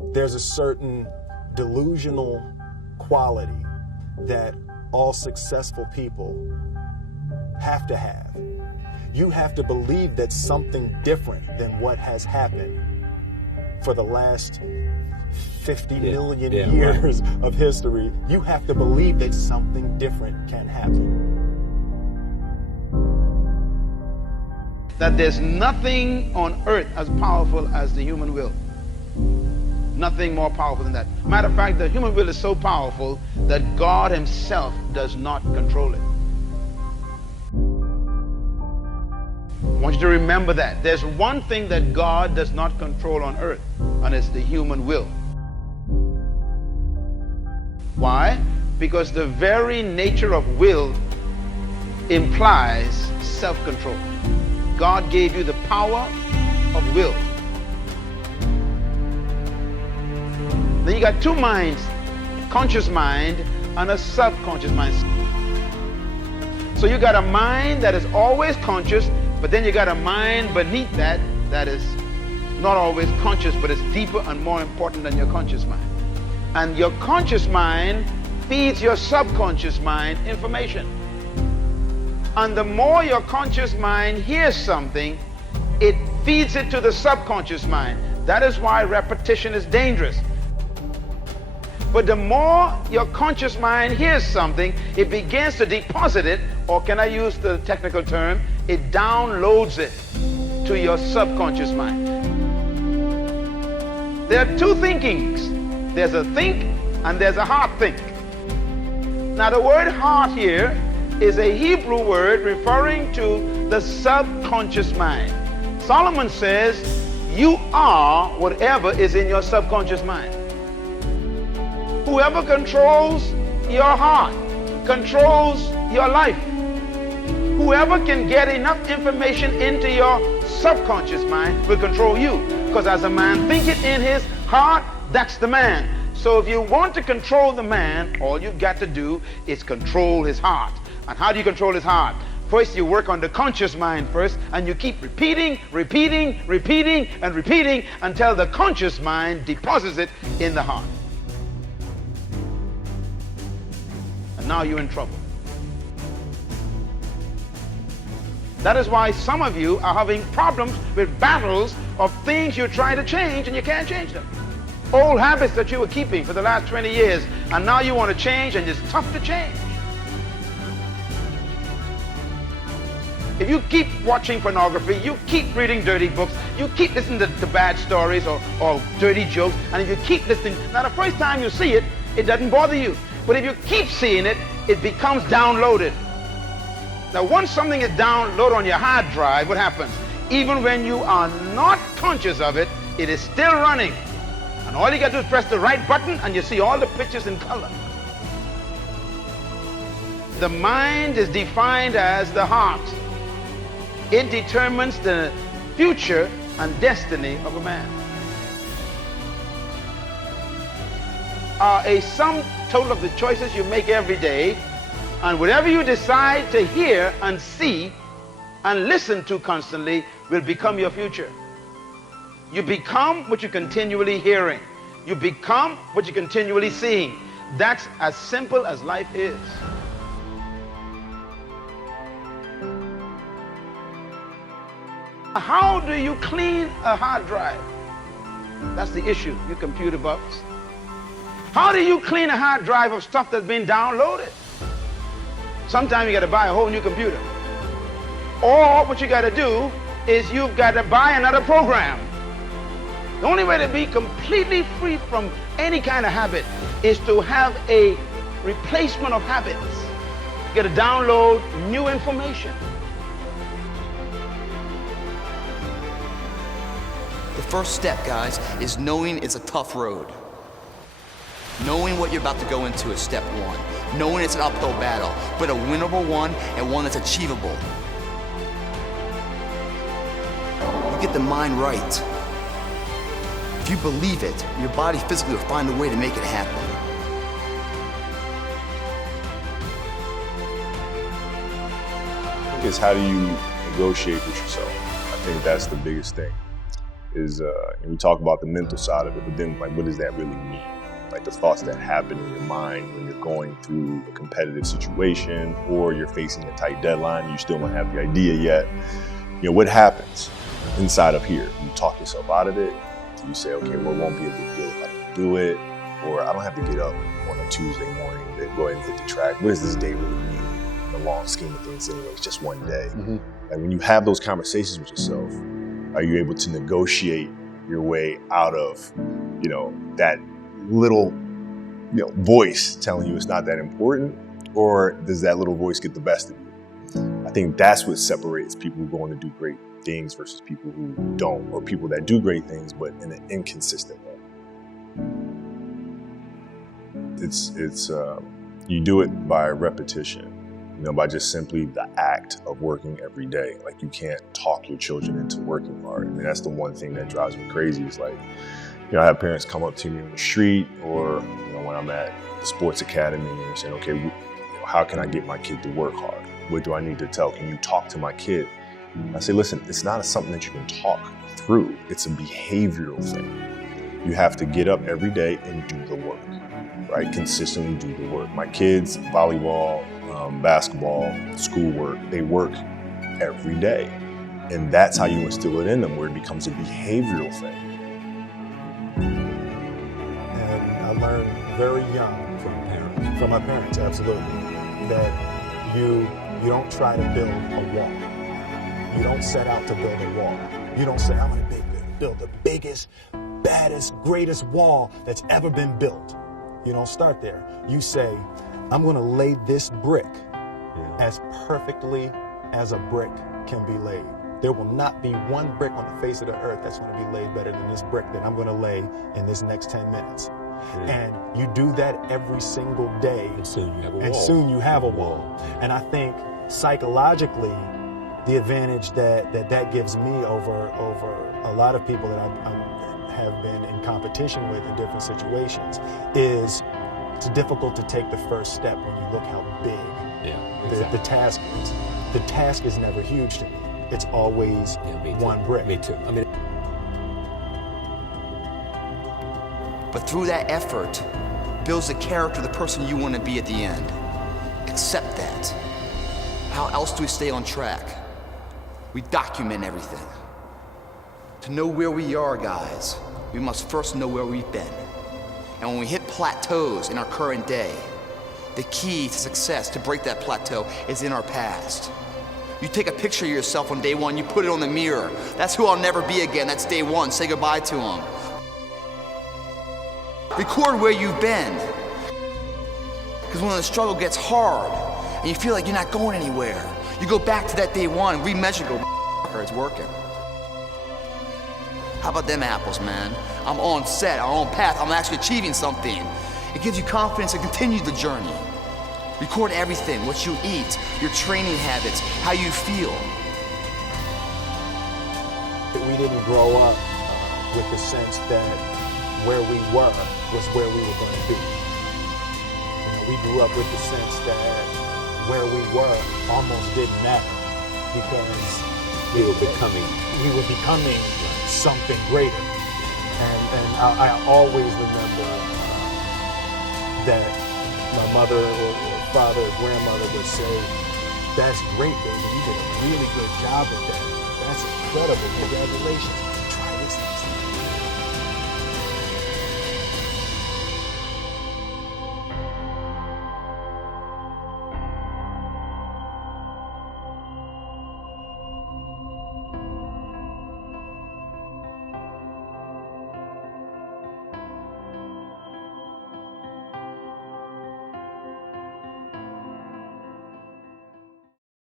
There's a certain delusional quality that all successful people have to have. You have to believe that something different than what has happened for the last 50 million years of history. You have to believe that something different can happen. That there's nothing on earth as powerful as the human will. Nothing more powerful than that. Matter of fact, the human will is so powerful that God himself does not control it. I want you to remember that. There's one thing that God does not control on earth, and it's the human will. Why? Because the very nature of will implies self-control. God gave you the power of will. Then you got two minds, conscious mind and a subconscious mind. So you got a mind that is always conscious, but then you got a mind beneath that that is not always conscious, but it's deeper and more important than your conscious mind. And your conscious mind feeds your subconscious mind information. And the more your conscious mind hears something, it feeds it to the subconscious mind. That is why repetition is dangerous. But the more your conscious mind hears something, it begins to deposit it, or can I use the technical term, it downloads it to your subconscious mind. There are two thinkings. There's a think and there's a heart think. Now the word heart here is a Hebrew word referring to the subconscious mind. Solomon says, you are whatever is in your subconscious mind. Whoever controls your heart controls your life. Whoever can get enough information into your subconscious mind will control you. Because as a man thinketh in his heart, that's the man. So if you want to control the man, all you've got to do is control his heart. And how do you control his heart? First, you work on the conscious mind first, and you keep repeating until the conscious mind deposits it in the heart. And now you're in trouble. That is why some of you are having problems with battles of things you're trying to change and you can't change them. Old habits that you were keeping for the last 20 years, and now you want to change, and it's tough to change. If you keep watching pornography, you keep reading dirty books, you keep listening to bad stories or dirty jokes, and if you keep listening, now the first time you see it, it doesn't bother you. But if you keep seeing it, it becomes downloaded. Now once something is downloaded on your hard drive, what happens? Even when you are not conscious of it, it is still running. And all you got to do is press the right button and you see all the pictures in color. The mind is defined as the heart. It determines the future and destiny of a man. Are a sum total of the choices you make every day, and whatever you decide to hear and see and listen to constantly will become your future. You become what you're continually hearing. You become what you're continually seeing. That's as simple as life is. How do you clean a hard drive? That's the issue, you computer buffs. How do you clean a hard drive of stuff that's been downloaded? Sometimes you got to buy a whole new computer. Or what you got to do is you've got to buy another program. The only way to be completely free from any kind of habit is to have a replacement of habits. You got to download new information. The first step, guys, is knowing it's a tough road. Knowing what you're about to go into is step one. Knowing it's an uphill battle, but a winnable one and one that's achievable. You get the mind right. If you believe it, your body physically will find a way to make it happen. Is how do you negotiate with yourself? I think that's the biggest thing. is we talk about the mental side of it, but then like, what does that really mean? Like the thoughts that happen in your mind when you're going through a competitive situation or you're facing a tight deadline and you still don't have the idea yet. What happens inside of here? You talk yourself out of it. You say, okay, well, it won't be a big deal if I don't do it, or I don't have to get up on a Tuesday morning to go ahead and hit the track. What does this day really mean in the long scheme of things anyway? It's just one day. Mm-hmm. And when you have those conversations with yourself, are you able to negotiate your way out of, that little, voice telling you it's not that important, or does that little voice get the best of you? I think that's what separates people who go on to do great things versus people who don't, or people that do great things but in an inconsistent way. It's you do it by repetition, by just simply the act of working every day. Like you can't talk your children into working hard. And that's the one thing that drives me crazy. Is like, I have parents come up to me on the street, or when I'm at the sports academy, and they're saying, okay, how can I get my kid to work hard? What do I need to tell? Can you talk to my kid? I say, listen, it's not something that you can talk through. It's a behavioral thing. You have to get up every day and do the work, right? Consistently do the work. My kids, volleyball, basketball, schoolwork, they work every day. And that's how you instill it in them, where it becomes a behavioral thing. And I learned very young from my parents, absolutely, that you don't try to build a wall. You don't set out to build a wall. You don't say, I'm going to build the biggest, baddest, greatest wall that's ever been built. You don't start there. You say, I'm going to lay this brick as perfectly as a brick can be laid. There will not be one brick on the face of the earth that's going to be laid better than this brick that I'm going to lay in this next 10 minutes. And you do that every single day. And soon you have a wall. And I think psychologically, the advantage that gives me over a lot of people that I have been in competition with in different situations is it's difficult to take the first step when you look how big the task is. The task is never huge to me. It's always one brick. Me too. But through that effort, builds the character of the person you want to be at the end. Accept that. How else do we stay on track? We document everything. To know where we are, guys, we must first know where we've been. And when we hit plateaus in our current day, the key to success to break that plateau is in our past. You take a picture of yourself on day one, you put it on the mirror. That's who I'll never be again. That's day one. Say goodbye to him. Record where you've been. Because when the struggle gets hard and you feel like you're not going anywhere, you go back to that day one, remeasure, go, it's working. How about them apples, man? I'm on set, I'm on path, I'm actually achieving something. It gives you confidence to continue the journey. Record everything, what you eat, your training habits, how you feel. We didn't grow up with the sense that where we were was where we were going to be. We grew up with the sense that where we were almost didn't matter because we were becoming something greater. And I always remember that my mother or father or grandmother would say, that's great, baby. You did a really good job with that. That's incredible. Congratulations.